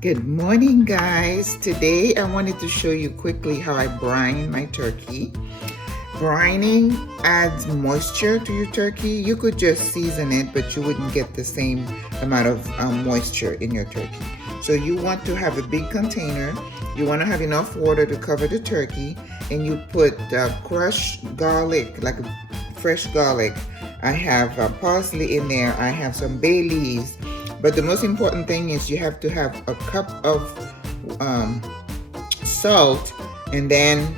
Good morning, guys. Today I wanted to show you quickly how I brine my turkey. Brining adds moisture to your turkey. You could just season it, but you wouldn't get the same amount of moisture in your turkey. So you want to have a big container. You want to have enough water to cover the turkey, and you put crushed garlic, like fresh garlic. I have parsley in there. I have some bay leaves. But the most important thing is you have to have a cup of salt, and then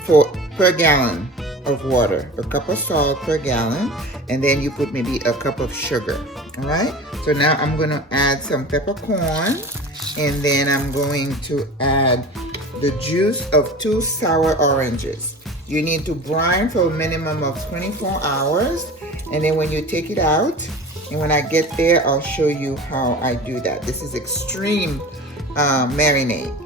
per gallon of water, a cup of salt per gallon, and then you put maybe a cup of sugar. All right. So now I'm going to add some peppercorn, and then I'm going to add the juice of 2 sour oranges. You need to brine for a minimum of 24 hours, and then when you take it out, and when I get there, I'll show you how I do that. This is extreme marinade.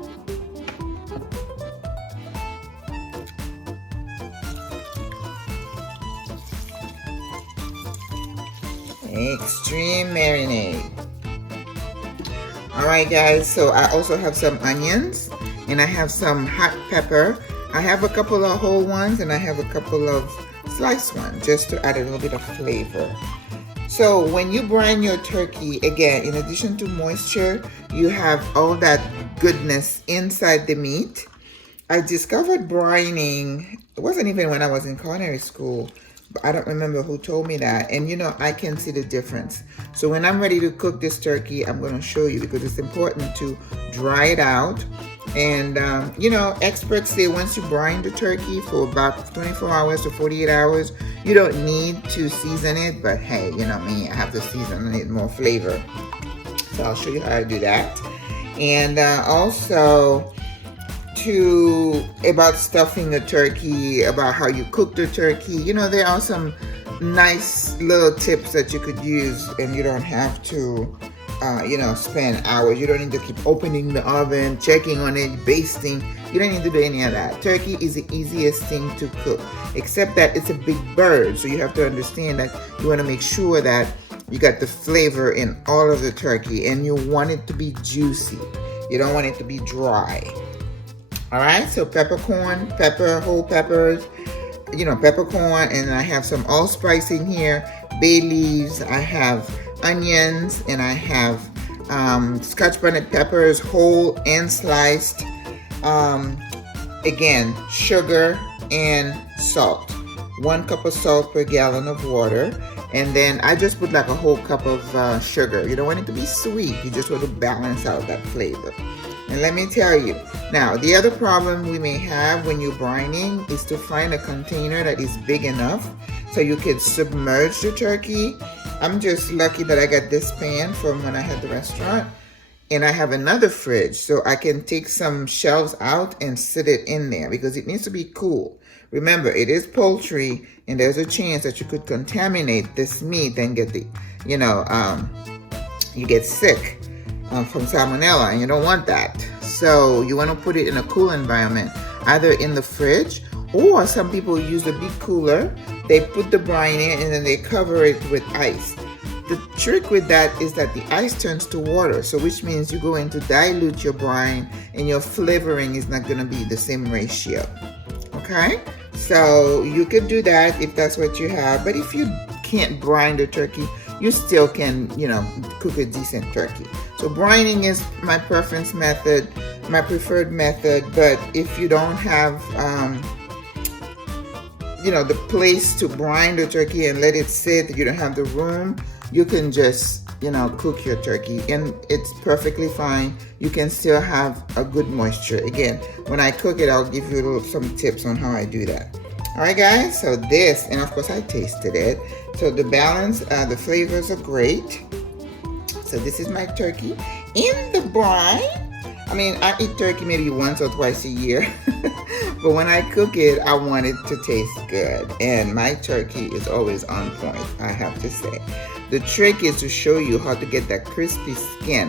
Extreme marinade. All right, guys, so I also have some onions, and I have some hot pepper. I have a couple of whole ones, and I have a couple of sliced ones, just to add a little bit of flavor. So when you brine your turkey, again, in addition to moisture, you have all that goodness inside the meat. I discovered brining, it wasn't even when I was in culinary school, but I don't remember who told me that. And you know, I can see the difference. So when I'm ready to cook this turkey, I'm going to show you, because it's important to dry it out. And you know, experts say once you brine the turkey for about 24 hours to 48 hours, you don't need to season it. But hey, you know me, I have to season it more flavor. So I'll show you how to do that. And also about stuffing the turkey, about how you cook the turkey. You know, there are some nice little tips that you could use, and you don't have to you know, spend hours. You don't need to keep opening the oven, checking on it, basting. You don't need to do any of that. Turkey is the easiest thing to cook, except that it's a big bird. So you have to understand that you want to make sure that you got the flavor in all of the turkey, and you want it to be juicy. You don't want it to be dry. All right, so peppercorn, whole peppers, you know, peppercorn, and I have some allspice in here, bay leaves, I have onions, and I have scotch bonnet peppers, whole and sliced. Again, sugar and salt. 1 cup of salt per gallon of water. And then I just put like a whole cup of sugar. You don't want it to be sweet. You just want to balance out that flavor. And let me tell you, now the other problem we may have when you're brining is to find a container that is big enough so you can submerge the turkey. I'm just lucky that I got this pan from when I had the restaurant, and I have another fridge, so I can take some shelves out and sit it in there, because it needs to be cool. Remember, it is poultry, and there's a chance that you could contaminate this meat and get the, you know, you get sick from salmonella, and you don't want that. So you want to put it in a cool environment, either in the fridge, or some people use a big cooler. They put the brine in, and then they cover it with ice. The trick with that is that the ice turns to water, so which means you're going to dilute your brine, and your flavoring is not going to be the same ratio. Okay, so you could do that if that's what you have. But if you can't brine the turkey, you still can, you know, cook a decent turkey. So brining is my preference method, my preferred method. But if you don't have you know, the place to brine the turkey and let it sit, you don't have the room, you can just, you know, cook your turkey, and it's perfectly fine. You can still have a good moisture. Again, when I cook it, I'll give you some tips on how I do that. All right, guys, so this, and of course I tasted it, so the balance, the flavors are great. So this is my turkey in the brine. I mean, I eat turkey maybe once or twice a year, but when I cook it, I want it to taste good. And my turkey is always on point, I have to say. The trick is to show you how to get that crispy skin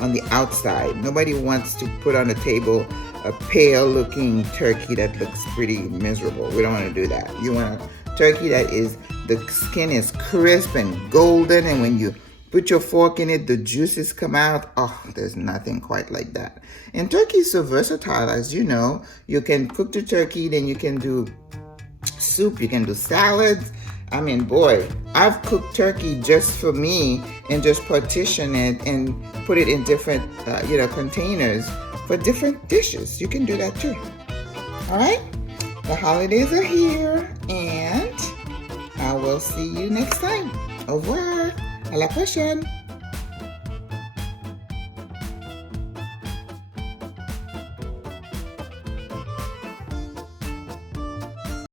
on the outside. Nobody wants to put on the table a pale looking turkey that looks pretty miserable. We don't want to do that. You want a turkey that is, the skin is crisp and golden, and when you Put your fork in it, the juices come out. Oh, there's nothing quite like that. And turkey is so versatile, as you know. You can cook the turkey, then you can do soup, you can do salads. I mean, boy, I've cooked turkey just for me and just partition it and put it in different, containers for different dishes. You can do that too. All right? The holidays are here, and I will see you next time. Au revoir. À la prochaine.